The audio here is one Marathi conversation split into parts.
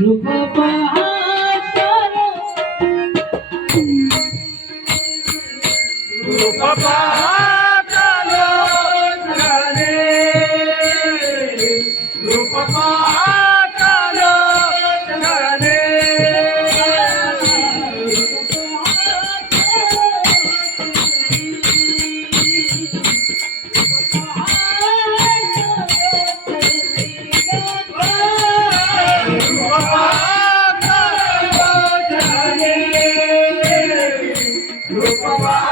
Rupa Jehovah.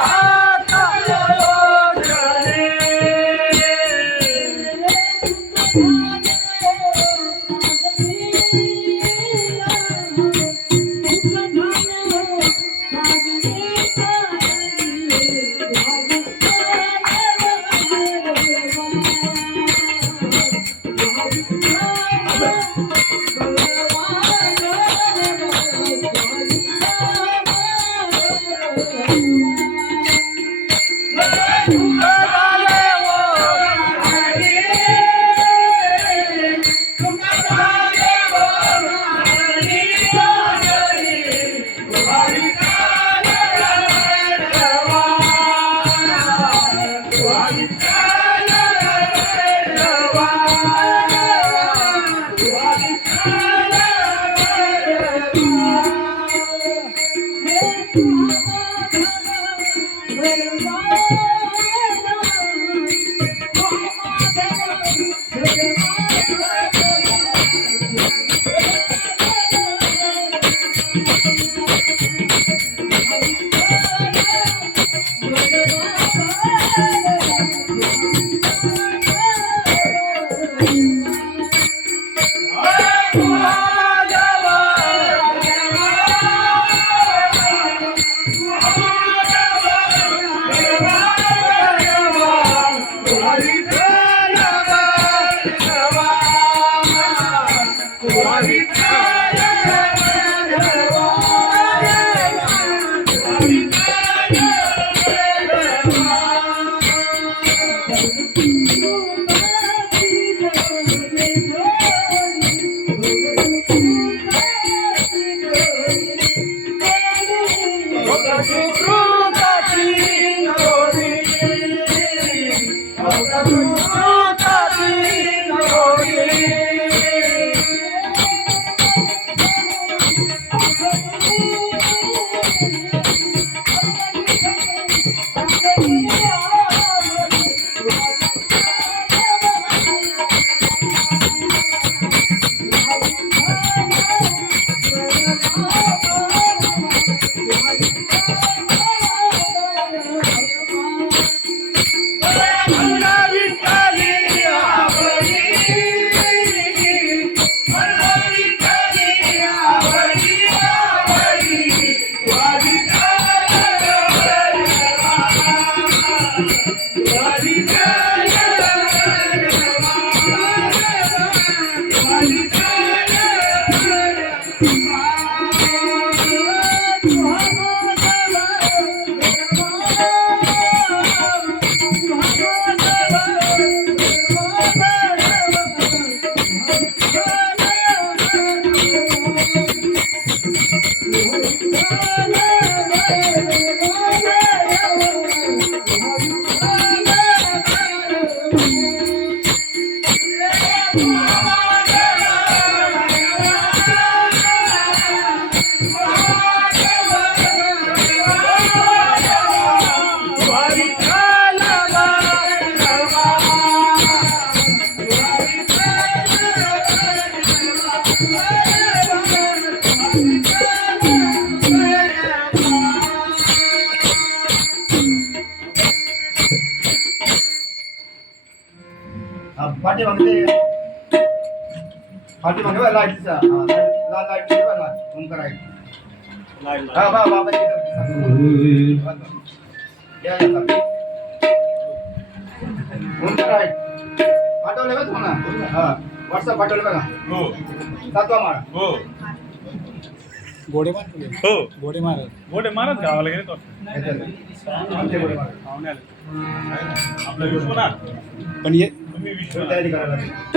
Yeah. Thank. पाठी मागते. पाठी मागे लाईटचा. हा, लाल लाइट ओम करायचं हा बा बाबा. ओम कराय पाठवले बघ तुम्हाला. हा व्हॉट्सअप पाठवले बघा. हो. सातवा माळा हो. गोडे मार हो. गोडे मार मोठे मारत गावाला गेले तो. आपला पण ये तयारी करायला लागेल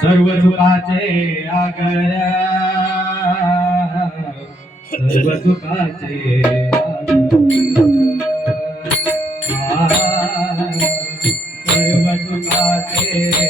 सर्व सुखाचे आगर सर्व सुखाचे सर्व सुखाचे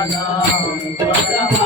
Ram, Ram, Ram, Ram,